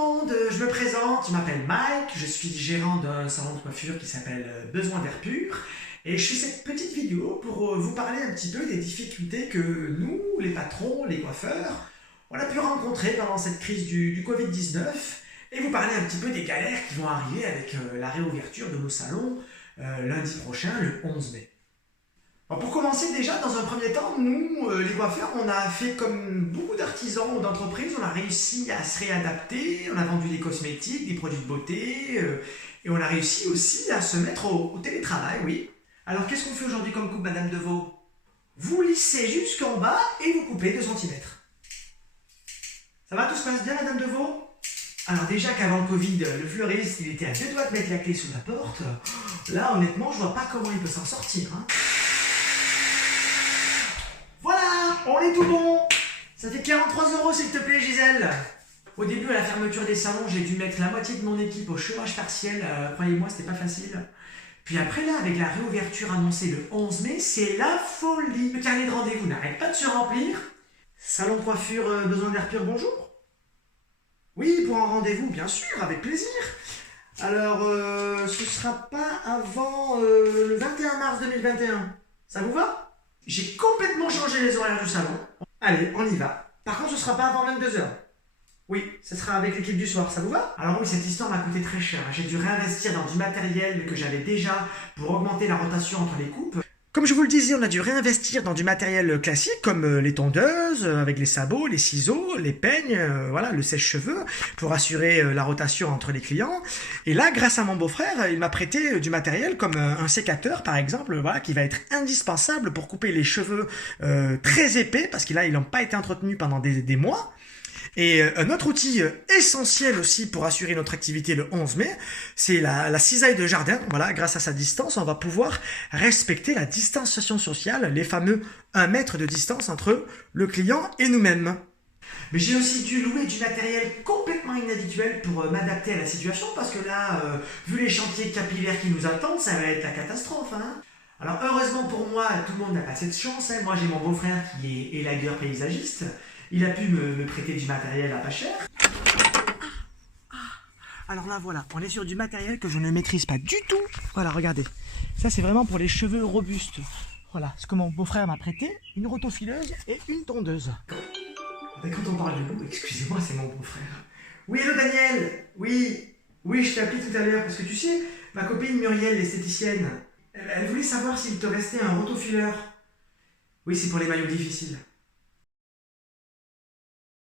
monde, je me présente, je m'appelle Mike, je suis gérant d'un salon de coiffure qui s'appelle Besoin d'air pur et je fais cette petite vidéo pour vous parler un petit peu des difficultés que nous, les patrons, les coiffeurs, on a pu rencontrer pendant cette crise du Covid-19 et vous parler un petit peu des galères qui vont arriver avec la réouverture de nos salons lundi prochain, le 11 mai. Bon, pour commencer déjà, dans un premier temps, nous, les coiffeurs, on a fait comme beaucoup d'artisans ou d'entreprises, on a réussi à se réadapter, on a vendu des cosmétiques, des produits de beauté, et on a réussi aussi à se mettre au télétravail, oui. Alors qu'est-ce qu'on fait aujourd'hui comme coupe, Madame Deveau? Vous lissez jusqu'en bas et vous coupez 2 cm. Ça va, tout se passe bien, Madame Deveau? Alors déjà qu'avant le Covid, le fleuriste, il était à 2 doigts de mettre la clé sous la porte. Là, honnêtement, je vois pas comment il peut s'en sortir, hein. On est tout bon. Ça fait 43 € s'il te plaît, Gisèle. Au début, à la fermeture des salons, j'ai dû mettre la moitié de mon équipe au chômage partiel. Croyez-moi, c'était pas facile. Puis après, là, avec la réouverture annoncée le 11 mai, c'est la folie. Le carnet de rendez-vous n'arrête pas de se remplir. Salon de coiffure Besoin d'air pur, bonjour. Oui, pour un rendez-vous, bien sûr, avec plaisir. Alors, ce sera pas avant le 21 mars 2021. Ça vous va? J'ai complètement changé les horaires du salon. Allez, on y va. Par contre, ce sera pas avant 22 h. Oui, ce sera avec l'équipe du soir, ça vous va? Alors oui, cette histoire m'a coûté très cher. J'ai dû réinvestir dans du matériel que j'avais déjà pour augmenter la rotation entre les coupes. Comme je vous le disais, on a dû réinvestir dans du matériel classique comme les tondeuses, avec les sabots, les ciseaux, les peignes, voilà, le sèche-cheveux, pour assurer la rotation entre les clients. Et là, grâce à mon beau-frère, il m'a prêté du matériel comme un sécateur, par exemple, voilà, qui va être indispensable pour couper les cheveux très épais, parce qu'ils n'ont pas été entretenus pendant des mois. Et un autre outil essentiel aussi pour assurer notre activité le 11 mai, c'est la cisaille de jardin. Voilà, grâce à sa distance, on va pouvoir respecter la distanciation sociale, les fameux 1 mètre de distance entre le client et nous-mêmes. Mais j'ai aussi dû louer du matériel complètement inhabituel pour m'adapter à la situation, parce que là, vu les chantiers capillaires qui nous attendent, ça va être la catastrophe, hein. Alors heureusement pour moi, tout le monde n'a pas cette chance, hein. Moi j'ai mon beau-frère qui est élagueur paysagiste. Il a pu me prêter du matériel à pas cher. Alors là, voilà, on est sur du matériel que je ne maîtrise pas du tout. Voilà, regardez. Ça, c'est vraiment pour les cheveux robustes. Voilà, ce que mon beau-frère m'a prêté, une rotofileuse et une tondeuse. Mais quand on parle de vous, excusez-moi, c'est mon beau-frère. Oui, hello Daniel. Oui, je t'ai appelé tout à l'heure parce que tu sais, ma copine Muriel, l'esthéticienne, elle voulait savoir s'il te restait un rotofileur. Oui, c'est pour les maillots difficiles.